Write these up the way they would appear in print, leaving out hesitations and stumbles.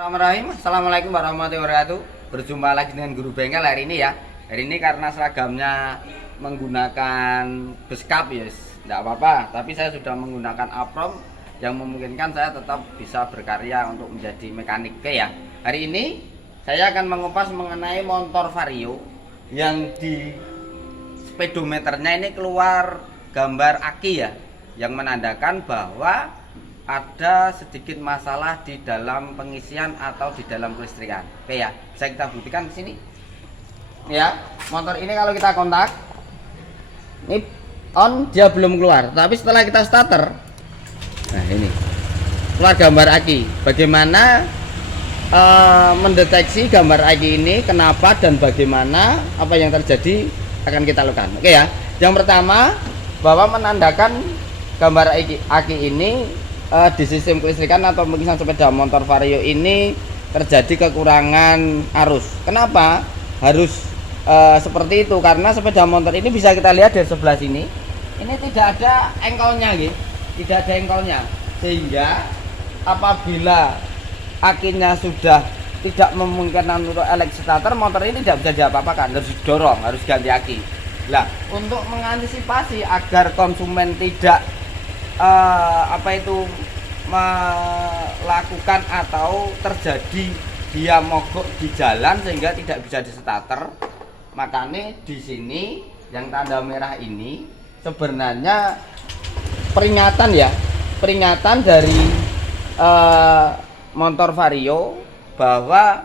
Assalamualaikum warahmatullahi wabarakatuh. Berjumpa lagi dengan Guru Bengkel hari ini ya. Hari ini karena seragamnya menggunakan beskap ya, tidak apa-apa. Tapi saya sudah menggunakan apron yang memungkinkan saya tetap bisa berkarya untuk menjadi mekanik. Oke ya. Hari ini saya akan mengupas mengenai motor Vario yang di speedometernya ini keluar gambar aki ya, yang menandakan bahwa ada sedikit masalah di dalam pengisian atau di dalam kelistrikan. Oke ya, bisa kita buktikan di sini. Ya, motor ini kalau kita kontak, ini on, dia belum keluar. Tapi setelah kita starter, nah ini keluar gambar aki. Bagaimana mendeteksi gambar aki ini, kenapa dan bagaimana, apa yang terjadi akan kita lakukan. Oke ya, yang pertama bahwa menandakan gambar aki ini di sistem kelistrikan atau pengisian sepeda motor Vario ini terjadi kekurangan arus. Kenapa harus seperti itu? Karena sepeda motor ini bisa kita lihat dari sebelah sini, ini tidak ada engkolnya gitu, tidak ada engkolnya, sehingga apabila akinya sudah tidak memungkinkan untuk electric starter, motor ini tidak bisa diapa-apakan, harus didorong, harus ganti aki. Nah, untuk mengantisipasi agar konsumen tidak melakukan atau terjadi dia mogok di jalan sehingga tidak bisa di starter, makanya di sini yang tanda merah ini sebenarnya peringatan ya, peringatan dari motor Vario bahwa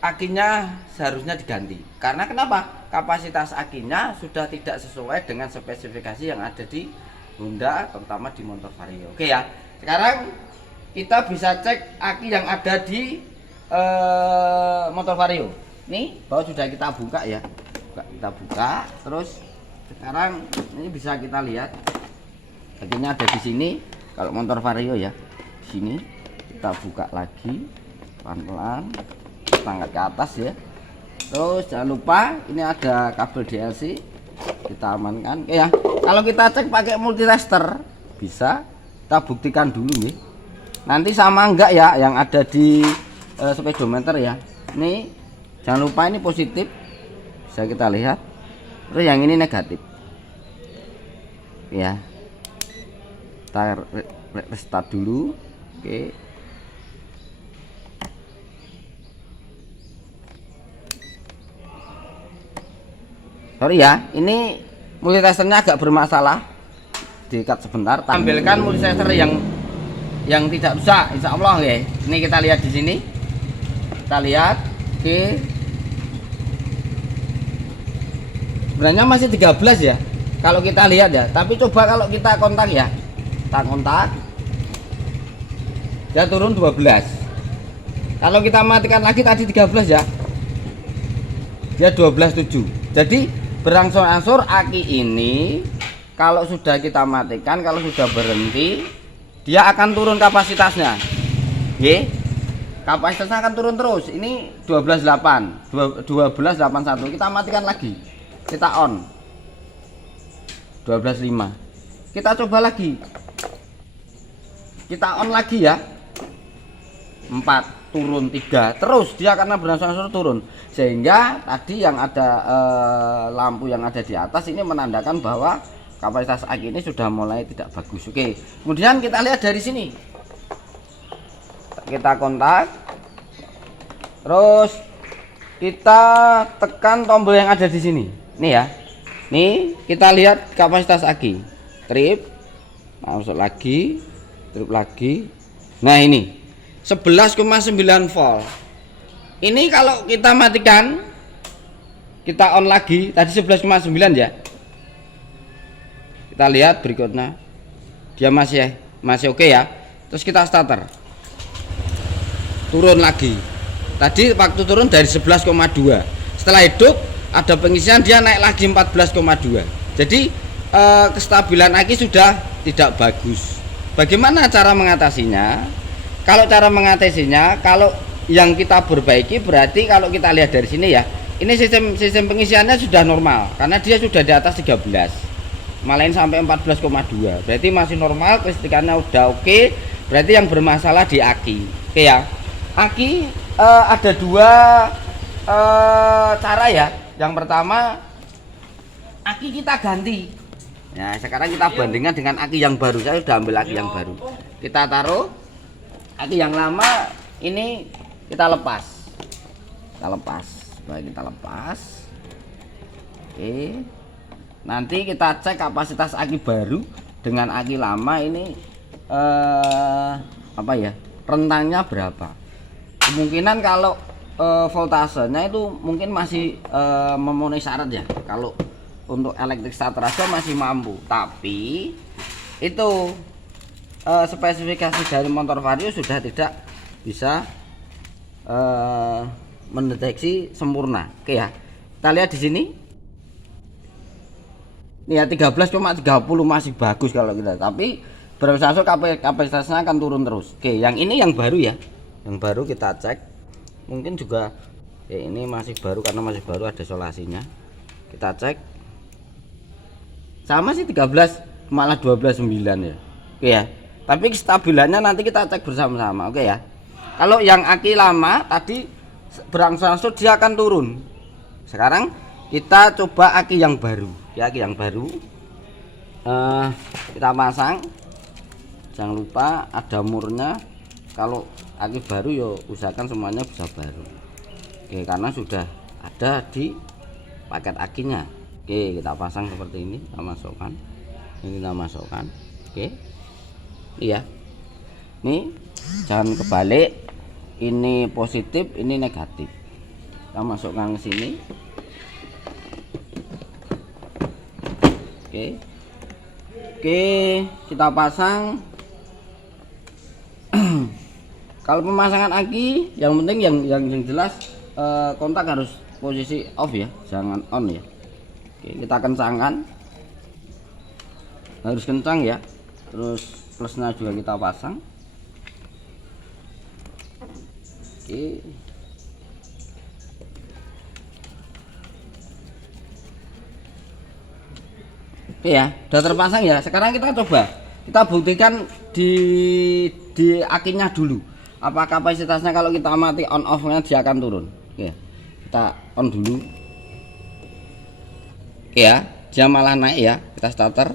akinya seharusnya diganti. Karena kenapa? Kapasitas akinya sudah tidak sesuai dengan spesifikasi yang ada di Honda, terutama di motor Vario. Oke ya, sekarang kita bisa cek aki yang ada di motor Vario. Ini bahwa sudah kita buka ya, kita buka. Terus sekarang ini bisa kita lihat akinya ada di sini. Kalau motor Vario ya, di sini kita buka lagi pelan-pelan, angkat ke atas ya. Terus jangan lupa ini ada kabel DLC, kita amankan. Oke ya, kalau kita cek pakai multitester bisa, kita buktikan dulu nih. Nanti sama enggak ya yang ada di speedometer ya. Ini jangan lupa ini positif, bisa kita lihat. Terus yang ini negatif. Ya. Kita restart dulu. Oke. Sorry ya, ini multitesternya agak bermasalah. Diikat sebentar. Tampilkan multitester yang tidak rusak, insya Allah ya. Ini kita lihat di sini. Kita lihat, oke. Sebenarnya masih 13 ya. Kalau kita lihat ya. Tapi coba kalau kita kontak ya. Kita kontak. Dia turun 12. Kalau kita matikan lagi tadi 13 ya. Dia 12,7. Jadi berangsur-angsur aki ini kalau sudah kita matikan, kalau sudah berhenti, dia akan turun kapasitasnya. Ye, kapasitasnya akan turun terus. Ini 12,8, 12,81. Kita matikan lagi, kita on 12,5. Kita coba lagi, kita on lagi ya, 4, turun 3, terus dia karena berangsur-angsur turun, sehingga tadi yang ada lampu yang ada di atas ini menandakan bahwa kapasitas aki ini sudah mulai tidak bagus. Oke, kemudian kita lihat dari sini, kita kontak, terus kita tekan tombol yang ada di sini. Nih ya, nih kita lihat kapasitas aki, trip, masuk lagi, trip lagi. Nah ini 11,9 volt. Ini kalau kita matikan, kita on lagi, tadi 11,9 ya. Kita lihat berikutnya, dia masih oke ya. Terus kita starter, turun lagi. Tadi waktu turun dari 11,2. Setelah hidup ada pengisian, dia naik lagi 14,2. Jadi kestabilan aki sudah tidak bagus. Bagaimana cara mengatasinya? Kalau cara mengatasinya, kalau yang kita perbaiki berarti kalau kita lihat dari sini ya, ini sistem pengisiannya sudah normal karena dia sudah di atas 13, malahin sampai 14,2, berarti masih normal, kelistrikannya udah oke. Berarti yang bermasalah di aki. Oke ya. Aki ada dua cara ya. Yang pertama, aki kita ganti. Nah, sekarang kita bandingkan dengan aki yang baru. Saya sudah ambil aki yang baru. Kita taruh aki yang lama ini kita lepas. Kita lepas. Baik, kita lepas. Oke. Nanti kita cek kapasitas aki baru dengan aki lama ini apa ya? Rentangnya berapa? Kemungkinan kalau voltasenya itu mungkin masih memenuhi syarat ya. Kalau untuk elektrik starter aja masih mampu, tapi itu spesifikasi dari motor Vario sudah tidak bisa mendeteksi sempurna. Oke ya, kita lihat di sini. Ini ya 13,30 masih bagus kalau kita, tapi berasa kapasitasnya akan turun terus. Oke, yang ini yang baru ya, yang baru kita cek. Mungkin juga ya ini masih baru karena masih baru, ada solasinya. Kita cek sama sih 13 malah 12,9 ya. Oke ya, tapi kestabilannya nanti kita cek bersama-sama. Oke ya, kalau yang aki lama tadi berangsur-angsur dia akan turun. Sekarang kita coba aki yang baru ya, aki yang baru kita pasang. Jangan lupa ada murnya. Kalau aki baru yo usahakan semuanya bisa baru. Oke, karena sudah ada di paket akinya. Oke, kita pasang seperti ini, kita masukkan. Ini kita masukkan. Oke. Iya. Nih, jangan kebalik. Ini positif, ini negatif. Kita masukkan ke sini. Oke. Oke, kita pasang. Kalau pemasangan aki, yang penting yang jelas kontak harus posisi off ya, jangan on ya. Oke, kita kencangkan, harus kencang ya. Terus plusnya juga kita pasang. Oke. Oke ya, udah terpasang ya. Sekarang kita coba, kita buktikan di akinya dulu. Apa kapasitasnya kalau kita mati on off-nya dia akan turun. Oke, kita on dulu. Oke ya, dia malah naik ya. Kita starter.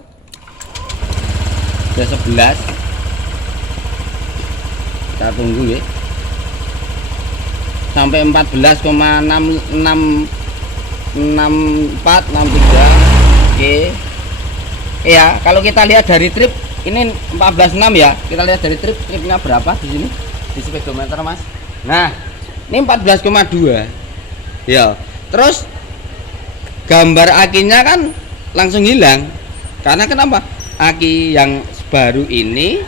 Udah 11. Kita tunggu ya. Sampai 14,66463. Oke. Ya, kalau kita lihat dari trip ini 14,6 ya. Kita lihat dari tripnya berapa di sini di speedometer Mas. Nah, ini 14,2 ya. Terus gambar akinya kan langsung hilang. Karena kenapa? Aki yang baru ini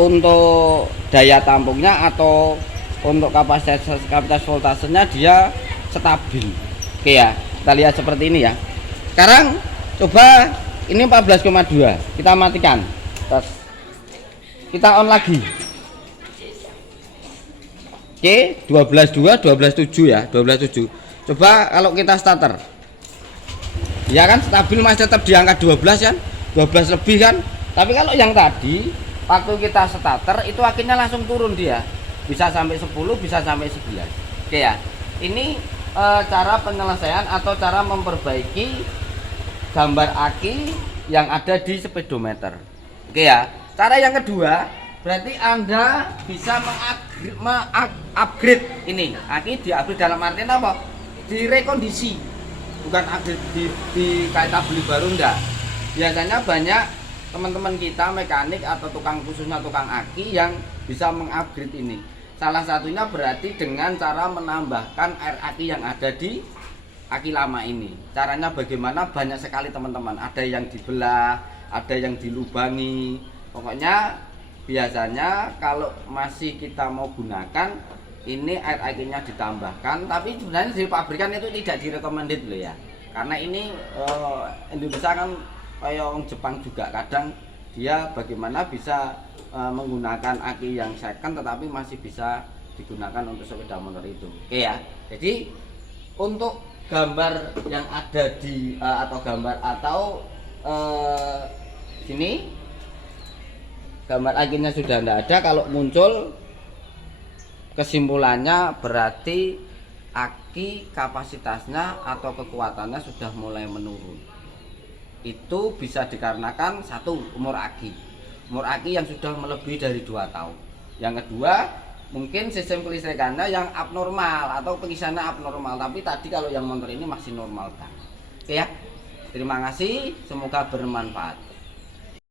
untuk daya tampungnya atau untuk kapasitas voltasenya dia stabil. Oke ya, kita lihat seperti ini ya. Sekarang coba ini 14,2, kita matikan. Terus kita on lagi. Oke, 12,2, 12,7 ya, 12,7. Coba kalau kita starter. Ya kan stabil masih tetap di angka 12 kan? 12 lebih kan? Tapi kalau yang tadi waktu kita starter itu akhirnya langsung turun dia. Bisa sampai 10, bisa sampai 11. Oke ya. Ini cara penyelesaian atau cara memperbaiki gambar aki yang ada di speedometer. Oke ya. Cara yang kedua, berarti Anda bisa mengupgrade ini. Aki di-upgrade dalam artian apa? Direkondisi. Bukan upgrade di kayak beli baru enggak. Biasanya banyak teman-teman kita mekanik atau tukang, khususnya tukang aki yang bisa mengupgrade ini. Salah satunya berarti dengan cara menambahkan air aki yang ada di aki lama ini. Caranya bagaimana? Banyak sekali teman-teman. Ada yang dibelah, ada yang dilubangi. Pokoknya biasanya kalau masih kita mau gunakan ini air akinya ditambahkan. Tapi sebenarnya di pabrikan itu tidak direkomended loh ya. Karena ini Indonesia kan kayak Jepang juga, kadang dia bagaimana bisa menggunakan aki yang second tetapi masih bisa digunakan untuk sepeda motor itu. Oke ya. Jadi untuk gambar yang ada di atau gambar atau sini gambar akinya sudah tidak ada. Kalau muncul kesimpulannya berarti aki kapasitasnya atau kekuatannya sudah mulai menurun. Itu bisa dikarenakan satu, umur aki yang sudah melebihi dari 2 tahun. Yang kedua, mungkin sistem kelistrikannya yang abnormal atau pengisahannya abnormal, tapi tadi kalau yang motor ini masih normal kan. Oke ya, terima kasih, semoga bermanfaat.